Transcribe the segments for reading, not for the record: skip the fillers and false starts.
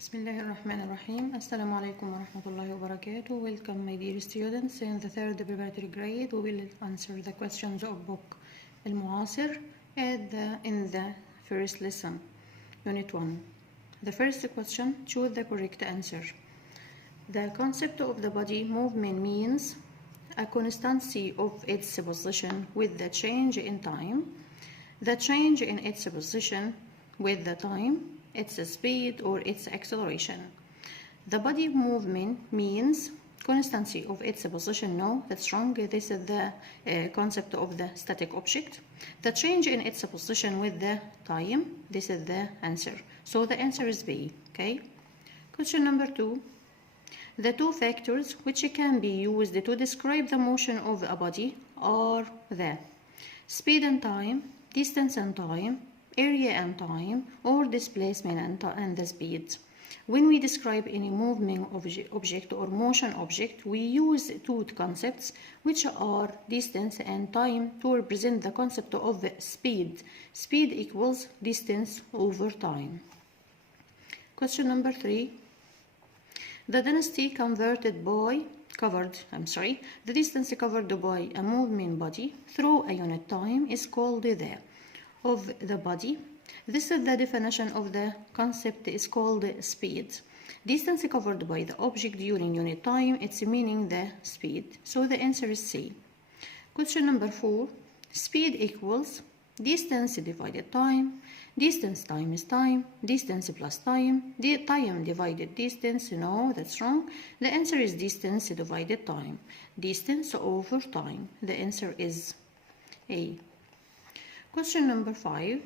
بسم الله الرحمن الرحيم. السلام عليكم ورحمة الله وبركاته. Welcome my dear students in the third preparatory grade. We will answer the questions of book المعاصر in the first lesson, unit 1. The first question, choose the correct answer. The concept of the body movement means a constancy of its position with the change in time, the change in its position with the time, its speed or its acceleration. The body movement means constancy of its position. No, that's wrong. This is the concept of the static object. The change in its position with the time. This is the answer. So the answer is B. Okay. Question number 2. The two factors which can be used to describe the motion of a body are the speed and time, distance and time, area and time, or displacement and the speed. When we describe any moving object or motion object, we use two concepts which are distance and time to represent the concept of speed. Speed equals distance over time. Question number 3. The density the distance covered by a moving body through a unit time is called the of the body. This is the definition of the concept is called speed. Distance covered by the object during unit time, it's meaning the speed. So the answer is C. Question number 4. Speed equals distance divided time. Distance times time. Distance plus time. Time divided distance. No, that's wrong. The answer is distance divided time. Distance over time. The answer is A. Question number 5.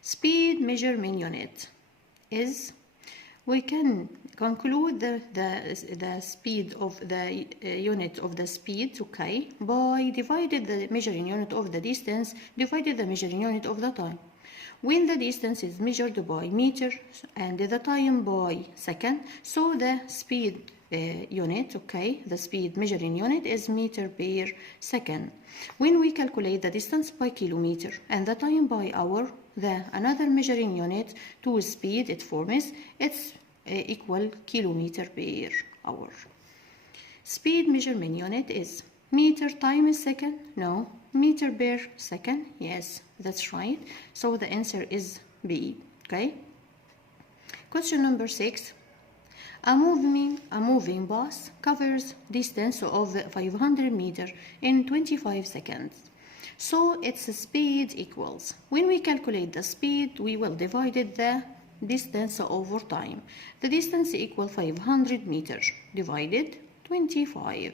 Speed measurement unit is, we can conclude the speed of the unit of the speed, okay, by divided the measuring unit of the distance divided the measuring unit of the time. When the distance is measured by meter and the time by second, so the speed unit, okay, the speed measuring unit is meter per second. When we calculate the distance by kilometer and the time by hour, the another measuring unit to speed it forms, it's equal kilometer per hour. Speed measurement unit is meter times second. No, meter per second. Yes, that's right. So the answer is B. Okay. Question number 6. A moving bus covers distance of 500 meters in 25 seconds. So its speed equals, when we calculate the speed, we will divide the distance over time. The distance equals 500 meters divided 25.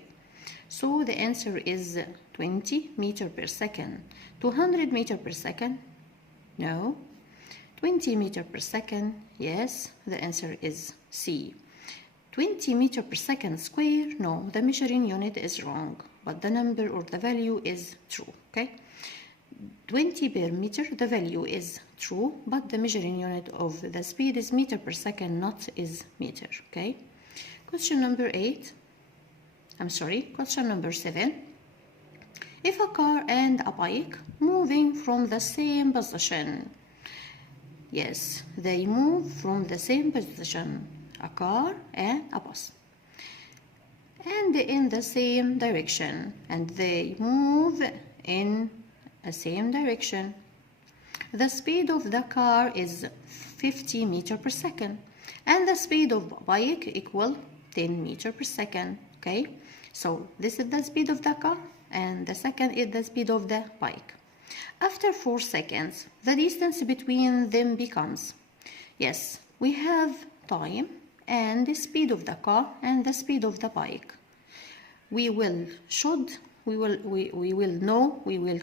So the answer is 20 meters per second. 200 meters per second? No. 20 meters per second? Yes. The answer is C. 20 meters per second square? No, the measuring unit is wrong, but the number or the value is true, okay? 20 per meter, the value is true, but the measuring unit of the speed is meter per second, not is meter, okay? Question number 7. If a car and a bike moving from the same position, yes, they move from the same position, a car and a bus, and in the same direction, and they move in the same direction. The speed of the car is 50 meters per second, and the speed of bike equal 10 meters per second. Okay, so this is the speed of the car, and the second is the speed of the bike. After 4 seconds, the distance between them becomes, yes, we have time and the speed of the car and the speed of the bike. We will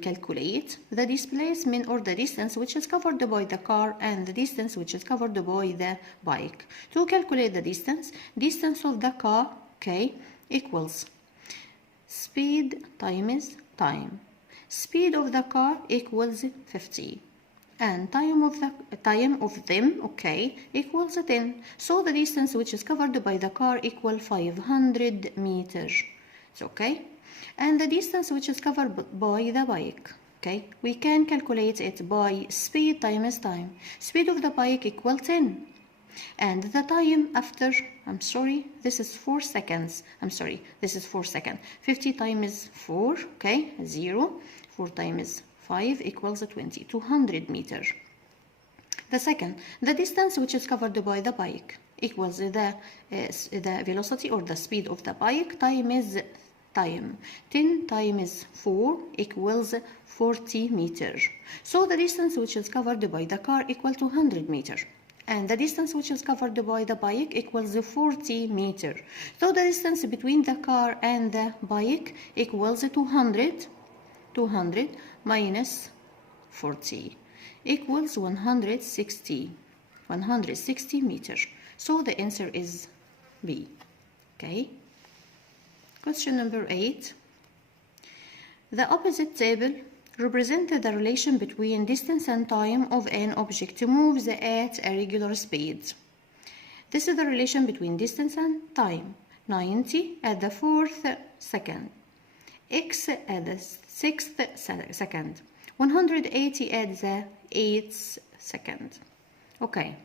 calculate the displacement or the distance which is covered by the car and the distance which is covered by the bike. To calculate the distance of the car, okay, equals speed times time. Speed of the car equals 50. And time of them, okay, equals 10. So the distance which is covered by the car equal 500 meters. It's okay. And the distance which is covered by the bike, okay, we can calculate it by speed times time. Speed of the bike equal 10. And the time after, this is 4 seconds. This is 4 seconds. 50 times 4, okay, 0. 4 times 5 equals 20, 200 meters. The second, the distance which is covered by the bike equals the velocity or the speed of the bike times time. 10 times 4 equals 40 meters. So the distance which is covered by the car equals 200 meters. And the distance which is covered by the bike equals 40 meters. So the distance between the car and the bike equals 200 minus 40 equals 160 meters. So the answer is B. Okay. Question number 8. The opposite table represents the relation between distance and time of an object moves at a regular speed. This is the relation between distance and time. 90 at the 4th second, x at the 6th second, 180 at the 8th second. Okay.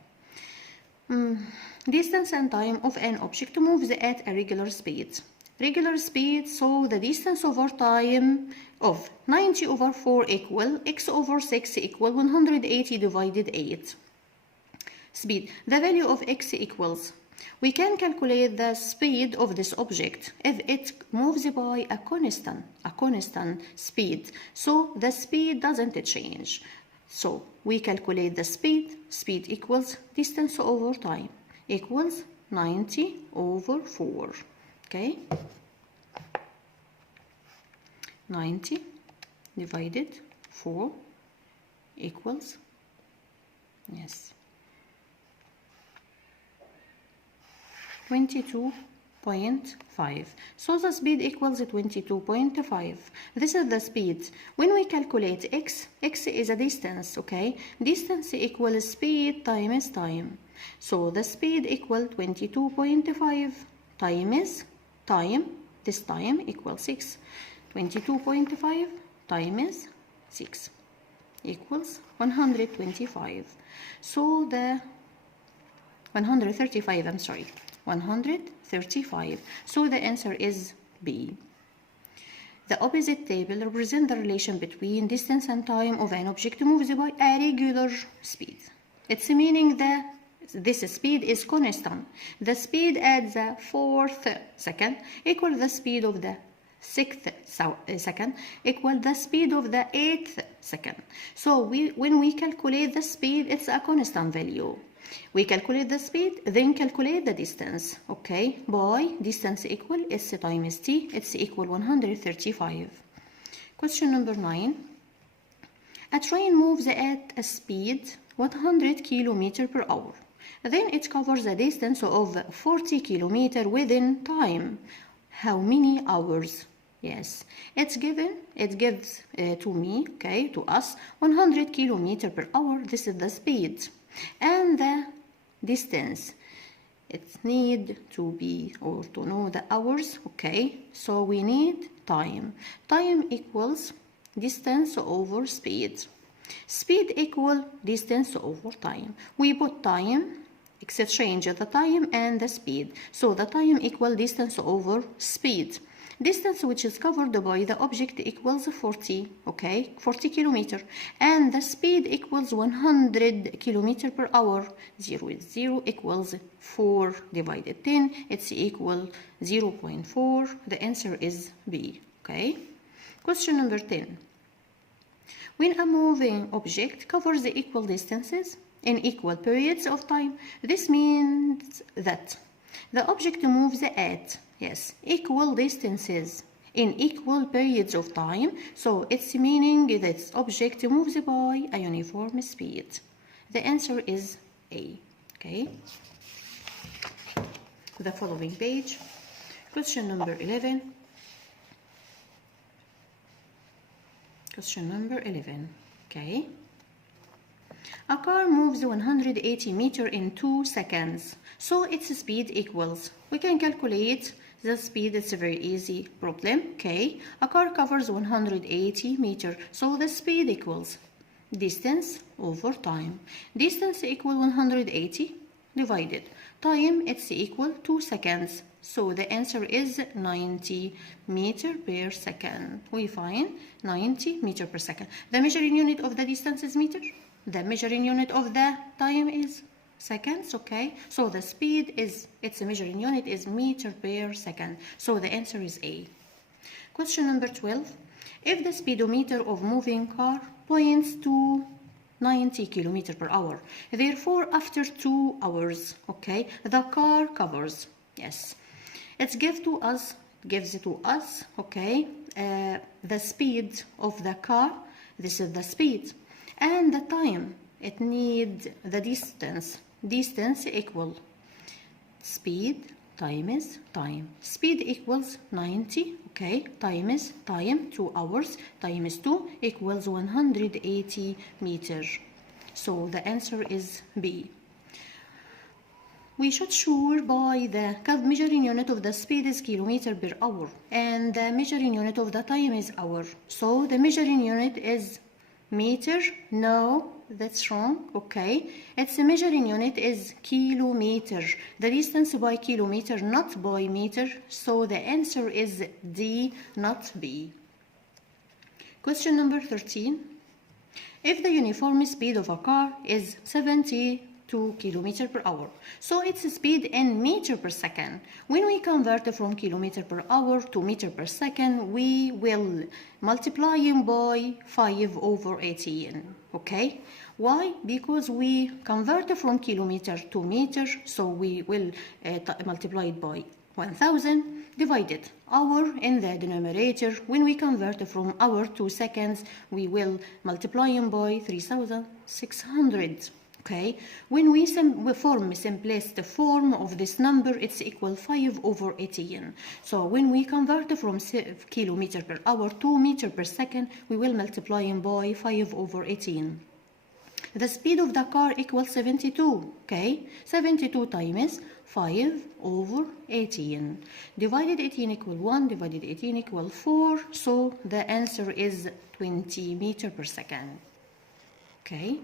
Distance and time of an object moves at a regular speed. Regular speed, so the distance over time of 90 over 4 equal x over 6 equal 180 divided 8. Speed, the value of x equals, we can calculate the speed of this object if it moves by a constant speed. So the speed doesn't change. So we calculate the speed equals distance over time equals 90 over 4. Okay, 90 divided 4 equals, yes, 22.5. So the speed equals 22.5. This is the speed. When we calculate x is a distance, okay? Distance equals speed times time. So the speed equals 22.5 times time. This time equals 6. 22.5 times 6 equals 125. So the 135, 135. So the answer is B. The opposite table represents the relation between distance and time of an object moves by a regular speed. It's meaning that this speed is constant. The speed at the 4th second equals the speed of the 6th second equal the speed of the 8th second. So when we calculate the speed, it's a constant value. We calculate the speed, then calculate the distance. Okay, by distance equal s times t, it's equal 135. Question number 9. A train moves at a speed 100 km per hour. Then it covers a distance of 40 km within time. How many hours? Yes, it gives to me, okay, to us 100 km per hour. This is the speed. And the distance, it need to be or to know the hours, okay? So we need time. Time equals distance over speed. Speed equal distance over time. We put time, exchange the time and the speed. So the time equal distance over speed. Distance which is covered by the object equals 40, okay, 40 km, and the speed equals 100 km per hour. 0 is 0 equals 4 divided 10, it's equal 0.4. The answer is B. Okay. Question number 10. When a moving object covers the equal distances in equal periods of time, this means that the object moves at, yes, equal distances in equal periods of time. So it's meaning that this object moves by a uniform speed. The answer is A. Okay. The following page. Question number 11. Question number 11. Okay. A car moves 180 meters in 2 seconds. So its speed equals, we can calculate the speed. It's a very easy problem. Okay, a car covers 180 meters. So the speed equals distance over time. Distance equal 180 divided time, it's equal 2 seconds. So the answer is 90 meter per second. We find 90 meter per second. The measuring unit of the distance is meter. The measuring unit of the time is seconds, okay? So the speed is, its measuring unit is meter per second. So the answer is A. Question number 12. If the speedometer of moving car points to 90 km per hour, therefore after 2 hours, okay, the car covers, yes, it gives to us, okay, the speed of the car, this is the speed, and the time, it needs the distance equal speed times time. Speed equals 90, okay, time is time, 2 hours times 2 equals 180 meters. So the answer is B. We should sure by the measuring unit of the speed is kilometer per hour and the measuring unit of the time is hour. So the measuring unit is meter. No, that's wrong, okay. Its measuring unit is kilometer. The distance by kilometer, not by meter. So the answer is D, not B. Question number 13. If the uniform speed of a car is 72 km per hour, so its speed in meter per second. When we convert from kilometer per hour to meter per second, we will multiply by 5/18, okay? Why? Because we convert from kilometer to meter, so we will multiply it by 1000 divided hour in the denominator. When we convert from hour to seconds, we will multiply by 3600. Okay, when we form simplest form of this number, it's equal 5/18. So when we convert from kilometer per hour to meter per second, we will multiply by 5/18. The speed of the car equals 72, okay? 72 times 5/18. Divided 18 equal 1, divided 18 equal 4. So the answer is 20 meter per second, okay?